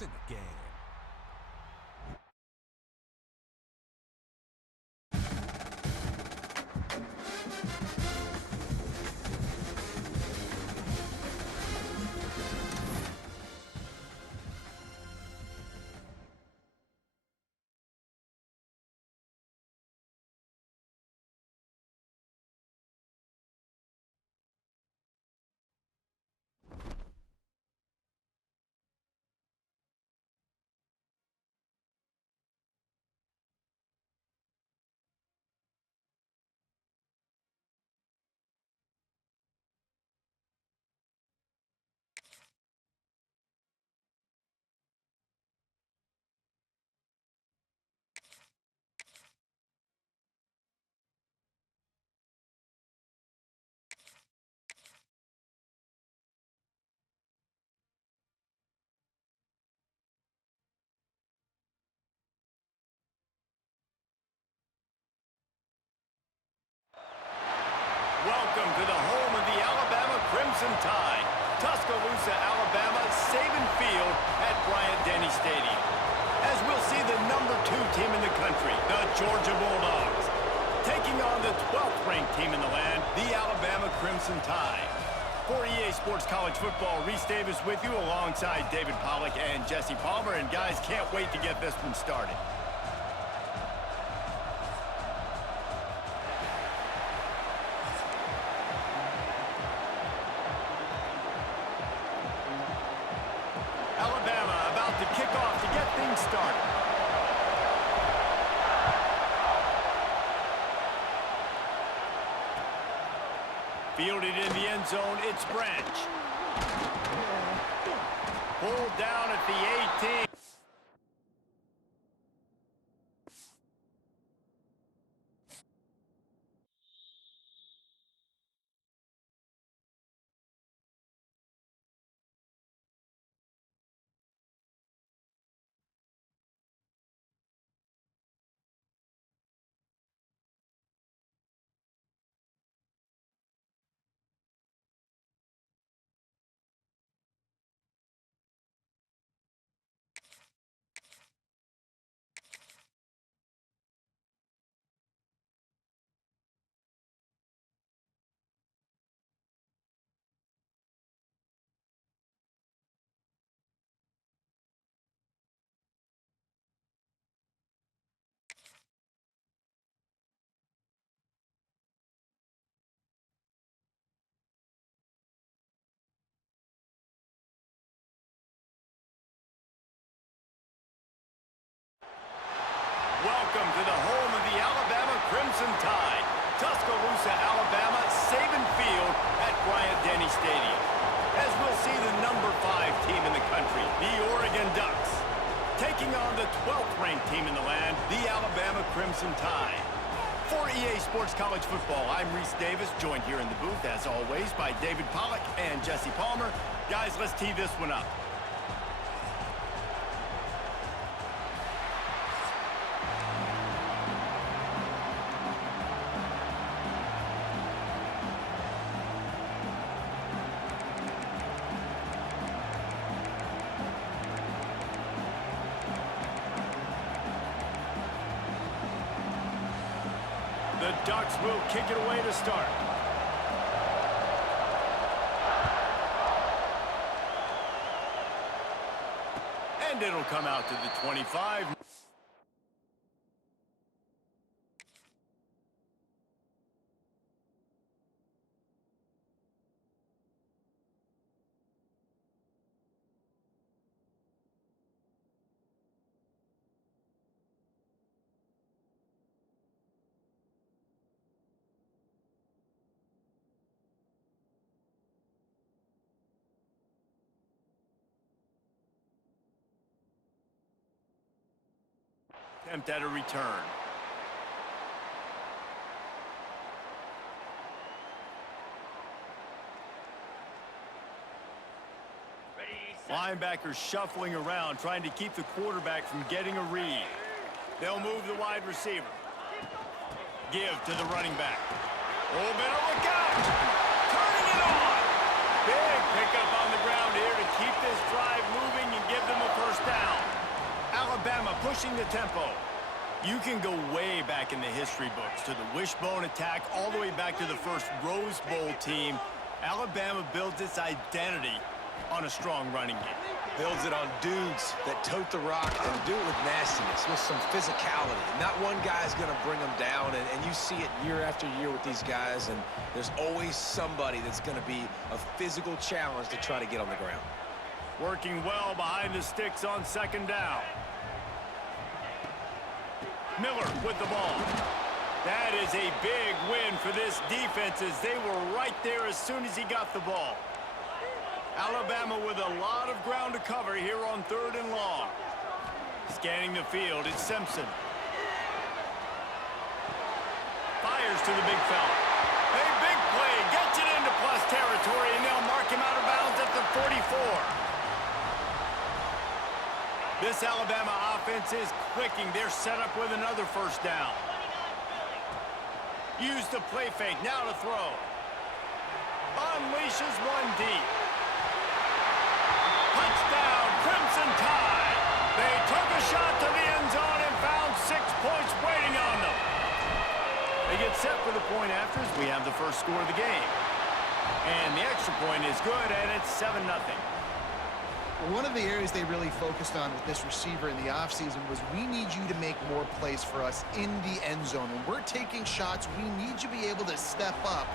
points in the game. Welcome to the home of the Alabama Crimson Tide, Tuscaloosa, Alabama, Saban Field at Bryant-Denny Stadium. As we'll see the #2 team in the country, the Georgia Bulldogs, taking on the 12th ranked team in the land, the Alabama Crimson Tide. For EA Sports College Football, Reese Davis with you alongside David Pollack and Jesse Palmer. And guys, can't wait to get this one started. Alabama about to kick off to get things started. Fielded in the end zone, it's Branch. Pulled down at the 18. Welcome to the home of the Alabama Crimson Tide, Tuscaloosa, Alabama, Saban Field at Bryant-Denny Stadium. As we'll see the #5 team in the country, the Oregon Ducks, taking on the 12th ranked team in the land, the Alabama Crimson Tide. For EA Sports College Football, I'm Reese Davis, joined here in the booth, as always, by David Pollack and Jesse Palmer. Guys, let's tee this one up. The Ducks will kick it away to start. And it'll come out to the 25. Attempt at a return. Linebackers shuffling around, trying to keep the quarterback from getting a read. They'll move the wide receiver. Give to the running back. Oh, better look out! Turning it on! Big pickup on the ground here to keep this drive moving and give them a first down. tempo. You can go way back in the history books to the wishbone attack all the way back to the first Rose Bowl team. Alabama builds its identity on a strong running game. Builds it on dudes that tote the rock and do it with nastiness, with some physicality. Not one guy's going to bring them down, and you see it year after year with these guys, and there's always somebody that's going to be a physical challenge to try to get on the ground. Working well behind the sticks on second down. Miller with the ball. That is a big win for this defense as they were right there as soon as he got the ball. Alabama with a lot of ground to cover here on 3rd and long. Scanning the field, it's Simpson. Fires to the big fella. A big play, gets it into plus territory, and they'll mark him out of bounds at the 44. This Alabama offense is clicking. They're set up with another first down. Use the play fake, now to throw. Unleashes one deep. Touchdown, Crimson Tide. They took a shot to the end zone and found 6 points waiting on them. They get set for the point after as we have the first score of the game. And the extra point is good, and it's 7-0. One of the areas they really focused on with this receiver in the offseason was we need you to make more plays for us in the end zone. When we're taking shots, we need you to be able to step up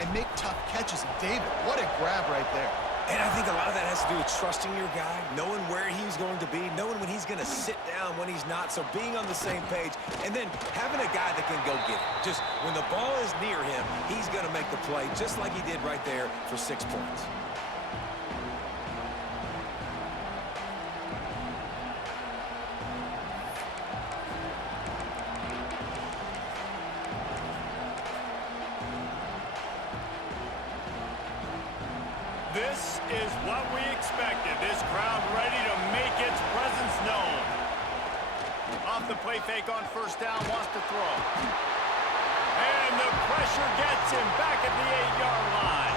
and make tough catches. And David, what a grab right there. And I think a lot of that has to do with trusting your guy, knowing where he's going to be, knowing when he's going to sit down, when he's not. So being on the same page, and then having a guy that can go get it. Just when the ball is near him, he's going to make the play, just like he did right there for 6 points. This is what we expected. This crowd ready to make its presence known. Off the play fake on first down, wants to throw. And the pressure gets him back at the 8-yard line.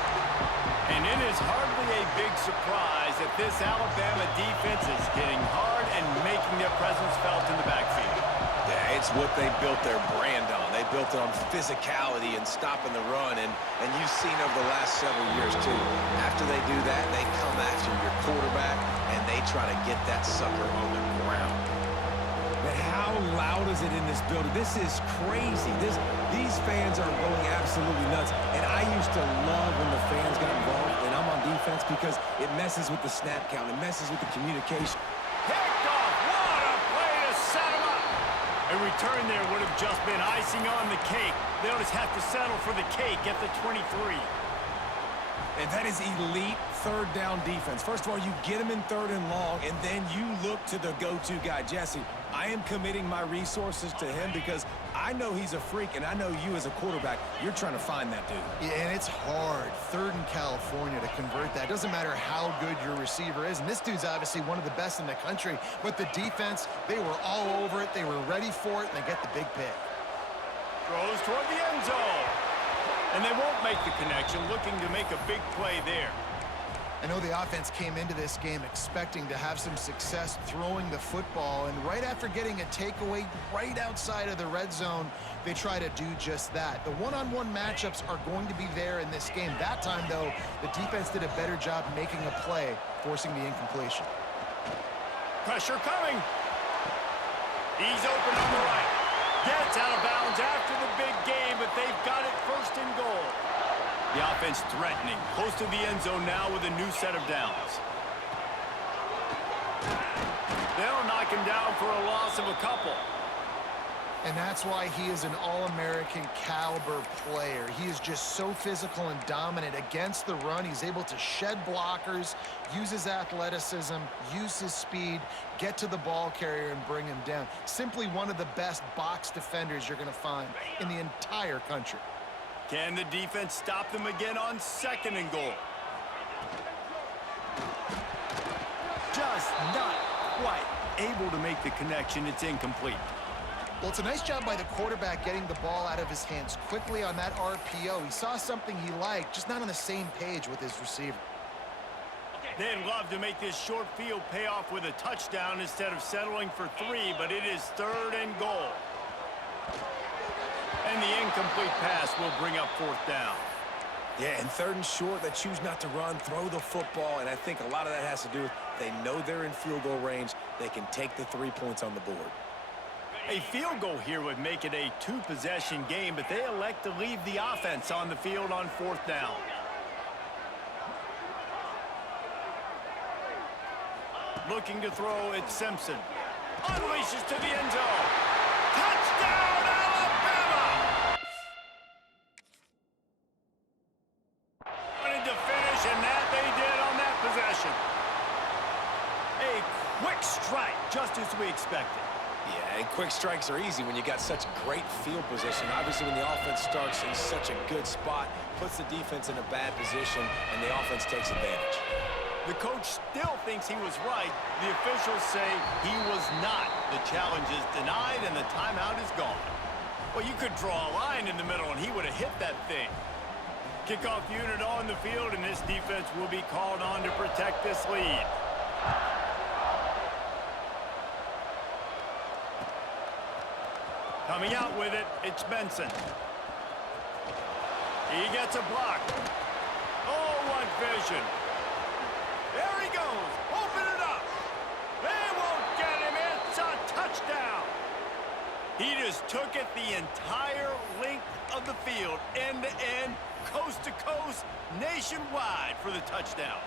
And it is hardly a big surprise that this Alabama defense is hitting hard and making their presence felt in the backfield. Yeah, it's what they built their brand on. They built it on physicality and stopping the run, and you've seen over the last several years, too. After they do that, they come after your quarterback, and they try to get that sucker on the ground. But how loud is it in this building? This is crazy. These fans are going absolutely nuts, and I used to love when the fans got involved, and I'm on defense because it messes with the snap count. It messes with the communication. Picked off. What a play to set him up. A return there would have just been icing on the cake. They'll just have to settle for the cake at the 23. And that is elite third down defense. First of all, you get him in 3rd and long, and then you look to the go-to guy, Jesse. I am committing my resources to him because I know he's a freak, and I know you as a quarterback, you're trying to find that dude. Yeah, and it's hard, 3rd in California, to convert that. Doesn't matter how good your receiver is, and this dude's obviously one of the best in the country, but the defense, they were all over it, they were ready for it, and they get the big pick. Throws toward the end zone. And they won't make the connection, looking to make a big play there. I know the offense came into this game expecting to have some success throwing the football, and right after getting a takeaway right outside of the red zone, they try to do just that. The one-on-one matchups are going to be there in this game. That time, though, the defense did a better job making a play, forcing the incompletion. Pressure coming. He's open on the right. Gets out of bounds after the big game, but they've got it 1st and goal. The offense threatening, close to the end zone now with a new set of downs. They'll knock him down for a loss of a couple. And that's why he is an All-American caliber player. He is just so physical and dominant against the run. He's able to shed blockers, use his athleticism, use his speed, get to the ball carrier and bring him down. Simply one of the best box defenders you're going to find in the entire country. Can the defense stop them again on 2nd and goal? Just not quite able to make the connection. It's incomplete. Well, it's a nice job by the quarterback getting the ball out of his hands quickly on that RPO. He saw something he liked, just not on the same page with his receiver. They'd love to make this short field pay off with a touchdown instead of settling for 3, but it is 3rd and goal. And the incomplete pass will bring up 4th down. Yeah, and 3rd and short, they choose not to run, throw the football, and I think a lot of that has to do with they know they're in field goal range. They can take the 3 points on the board. A field goal here would make it a 2-possession game, but they elect to leave the offense on the field on 4th down. Looking to throw, it's Simpson. Unleashes to the end zone. Touchdown, Alabama! Wanted to finish, and that they did on that possession. A quick strike, just as we expected. Yeah, and quick strikes are easy when you got such great field position. Obviously, when the offense starts in such a good spot, puts the defense in a bad position, and the offense takes advantage. The coach still thinks he was right. The officials say he was not. The challenge is denied, and the timeout is gone. Well, you could draw a line in the middle, and he would have hit that thing. Kickoff unit on the field, and this defense will be called on to protect this lead. Coming out with it, it's Benson. He gets a block. Oh, what vision. There he goes. Open it up. They won't get him. It's a touchdown. He just took it the entire length of the field, end to end, coast to coast, nationwide for the touchdown.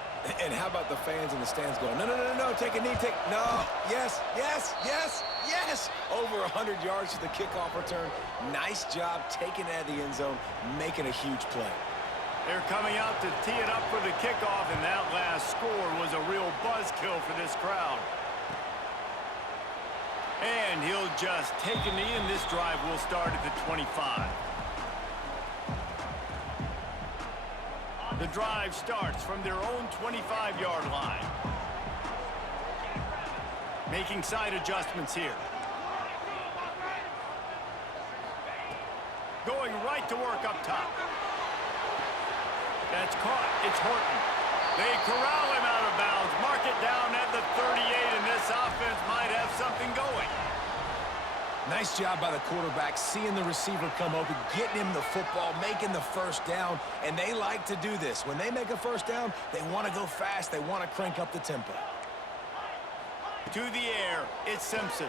And how about the fans in the stands going, no, no, no, no, no, take a knee, no, yes, yes, yes, yes. Over 100 yards to the kickoff return. Nice job taking it out of the end zone, making a huge play. They're coming out to tee it up for the kickoff, and that last score was a real buzzkill for this crowd. And he'll just take a knee, and this drive will start at the 25. The drive starts from their own 25-yard line. Making side adjustments here. Going right to work up top. That's caught. It's Horton. They corral him out of bounds. Mark it down at the 38, and this offense might have something going. Nice job by the quarterback, seeing the receiver come open, getting him the football, making the first down, and they like to do this. When they make a first down, they want to go fast. They want to crank up the tempo. To the air, it's Simpson.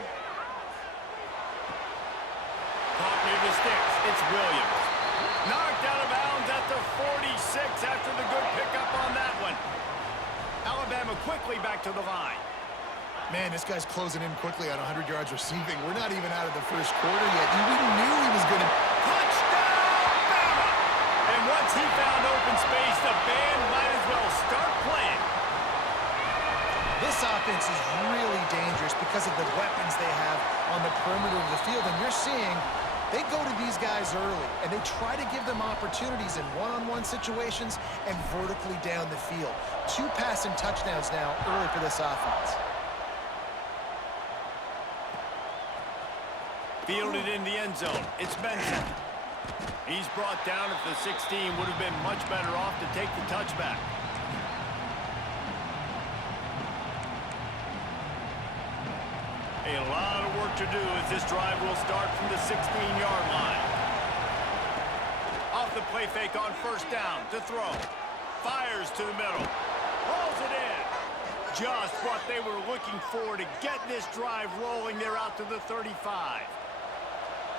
Caught near the sticks, it's Williams. Knocked out of bounds at the 46 after the good pickup on that one. Alabama quickly back to the line. Man, this guy's closing in quickly on 100 yards receiving. We're not even out of the first quarter yet. We knew he was going to... Touchdown, Bama! And once he found open space, the band might as well start playing. This offense is really dangerous because of the weapons they have on the perimeter of the field. And you're seeing they go to these guys early, and they try to give them opportunities in one-on-one situations and vertically down the field. 2 passing touchdowns now early for this offense. Fielded in the end zone. It's Benson. He's brought down at the 16. Would have been much better off to take the touchback. A lot of work to do as this drive will start from the 16-yard line. Off the play fake on first down to throw. Fires to the middle. Pulls it in. Just what they were looking for to get this drive rolling. They're out to the 35.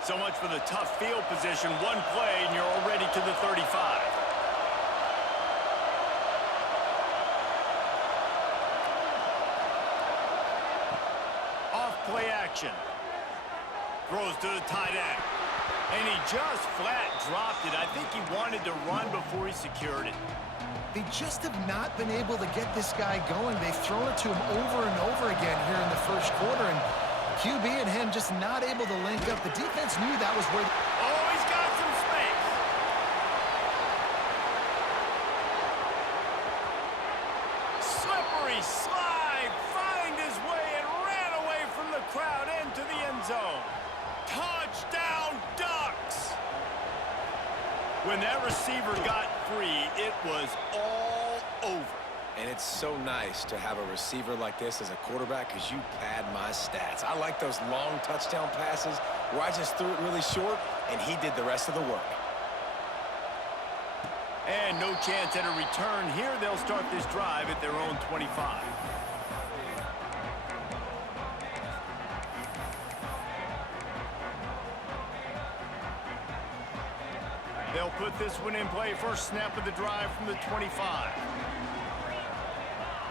So much for the tough field position. One play, and you're already to the 35. Off play action. Throws to the tight end. And he just flat dropped it. I think he wanted to run before he secured it. They just have not been able to get this guy going. They've thrown it to him over and over again here in the first quarter, and QB and him just not able to link up. The defense knew that was where... Oh, he's got some space. Slippery slide. Find his way and ran away from the crowd into the end zone. Touchdown, Ducks. When that receiver got free, it was all over. And it's so nice to have a receiver like this as a quarterback because you pad my stats. I like those long touchdown passes where I just threw it really short and he did the rest of the work. And no chance at a return here. They'll start this drive at their own 25. They'll put this one in play. First snap of the drive from the 25.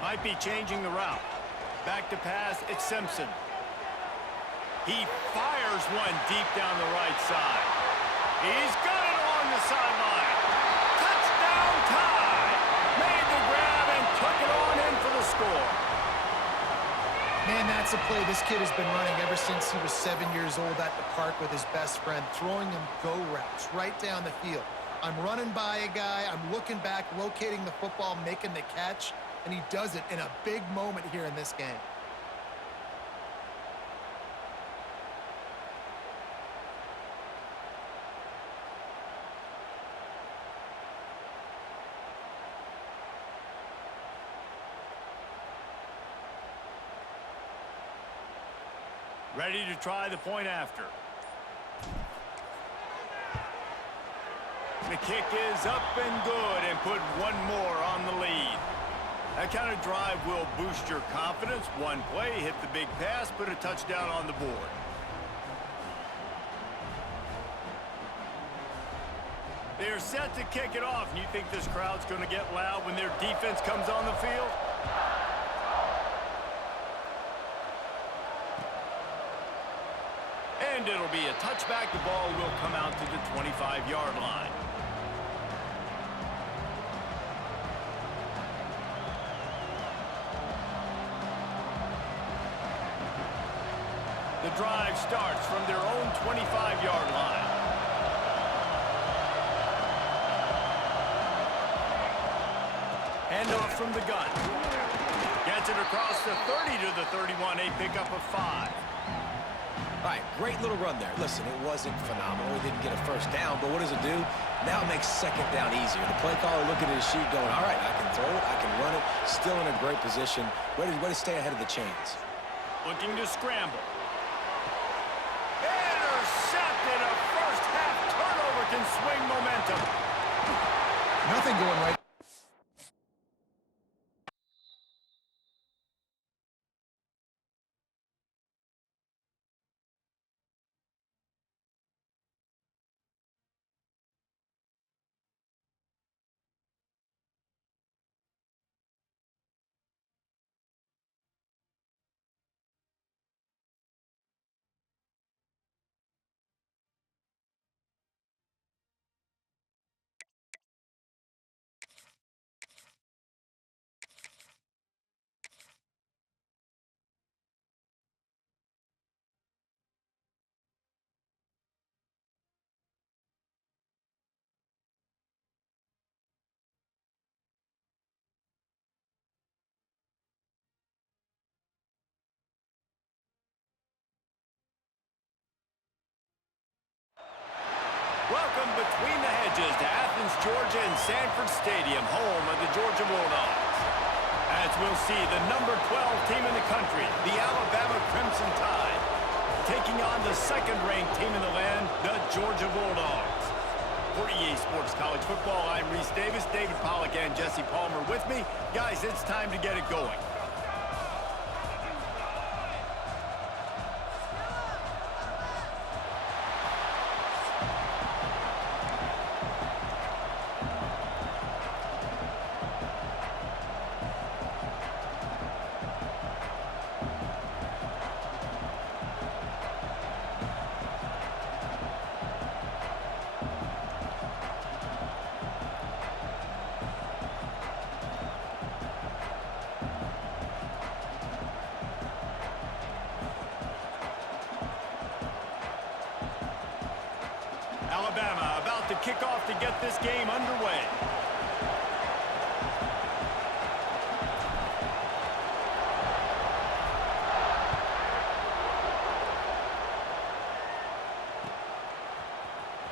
Might be changing the route. Back to pass, it's Simpson. He fires one deep down the right side. He's got it along the sideline. Touchdown tie. Made the grab and took it on in for the score. Man, that's a play this kid has been running ever since he was 7 years old at the park with his best friend, throwing him go routes right down the field. I'm running by a guy, I'm looking back, locating the football, making the catch, and he does it in a big moment here in this game. Ready to try the point after. The kick is up and good and put one more on the lead. That kind of drive will boost your confidence. One play, hit the big pass, put a touchdown on the board. They're set to kick it off. And you think this crowd's going to get loud when their defense comes on the field? And it'll be a touchback. The ball will come out to the 25-yard line. The drive starts from their own 25-yard line. Handoff from the gun. Gets it across the 30 to the 31. A pickup of 5. All right, great little run there. Listen, it wasn't phenomenal. He didn't get a first down, but what does it do? Now it makes second down easier. The play caller looking at his sheet going, all right, I can throw it, I can run it, still in a great position. Way to stay ahead of the chains. Looking to scramble. Intercepted. A first half turnover can swing momentum. Nothing going right. Welcome between the hedges to Athens, Georgia and Sanford Stadium, home of the Georgia Bulldogs. As we'll see, the number 12 team in the country, the Alabama Crimson Tide, taking on the second-ranked team in the land, the Georgia Bulldogs. For EA Sports College Football, I'm Reese Davis, David Pollack and Jesse Palmer with me. Guys, it's time to get it going. Alabama about to kick off to get this game underway.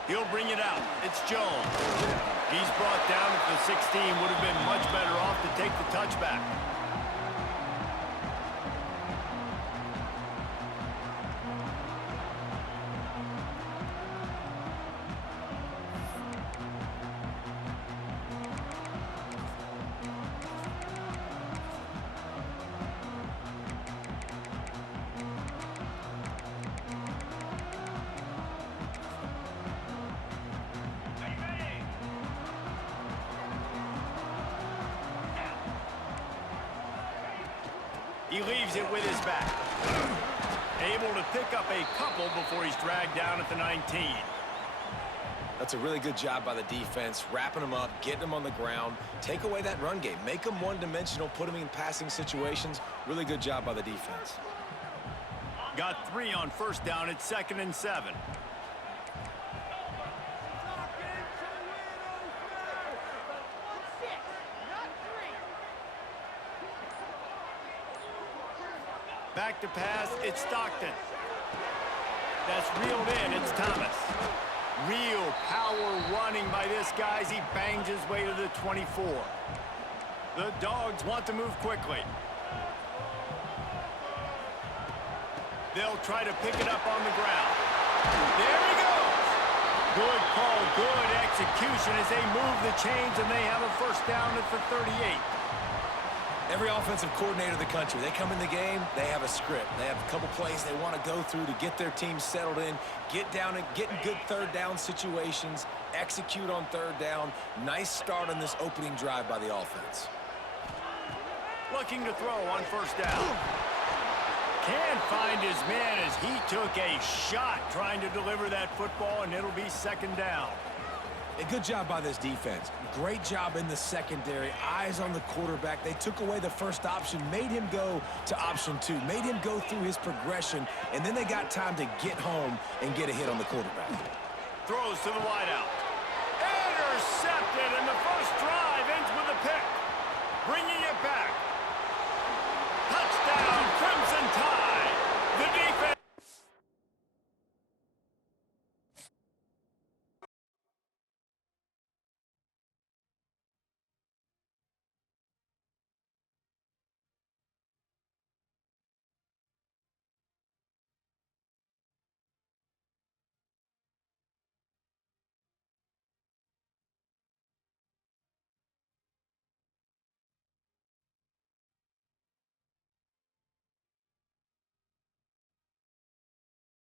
He'll bring it out. It's Jones. He's brought down at the 16. Would have been much better off to take the touchback. He leaves it with his back. Able to pick up a couple before he's dragged down at the 19. That's a really good job by the defense, wrapping them up, getting them on the ground, take away that run game, make them one-dimensional, put them in passing situations. Really good job by the defense. Got 3 on first down at 2nd and 7. Back to pass, it's Stockton. That's reeled in, it's Thomas. Real power running by this guy as he bangs his way to the 24. The Dogs want to move quickly. They'll try to pick it up on the ground. There he goes. Good call, good execution as they move the chains, and they have a first down at the 38. Every offensive coordinator in the country, they come in the game, they have a script. They have a couple plays they want to go through to get their team settled in, get down and get in good third down situations, execute on third down. Nice start on this opening drive by the offense. Looking to throw on first down. Can't find his man as he took a shot trying to deliver that football, and it'll be 2nd down. A good job by this defense. Great job in the secondary. Eyes on the quarterback. They took away the first option, made him go to option 2, made him go through his progression, and then they got time to get home and get a hit on the quarterback. Throws to the wideout.